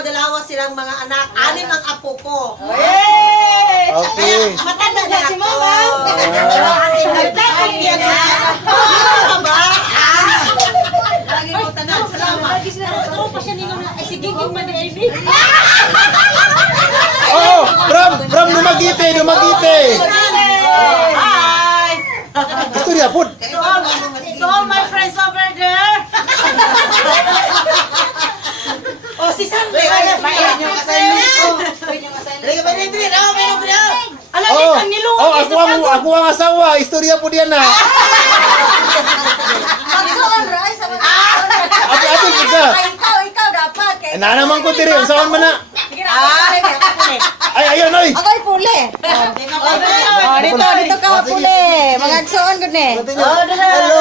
Dalawa silang mga anak. Anim ang apo ko. Okay. Matanda na si Mama. Lagi mo tanan. Salamat. Oh, from Dumaguete. Hi. Istorya po. To all my friends over there. Oh, si Sandy. Mayan yung assignment ko. Lagi ba din? Ako ang asawa. Istorya po diyan na. Magsuon, Ray, sa mga Ate kita. Ikaw dapat. Na naman ko tiri. Saan man na? Ay, ayun, oy. Ako'y puli. Dito ka puli. Magagsuon ko ni. Hello.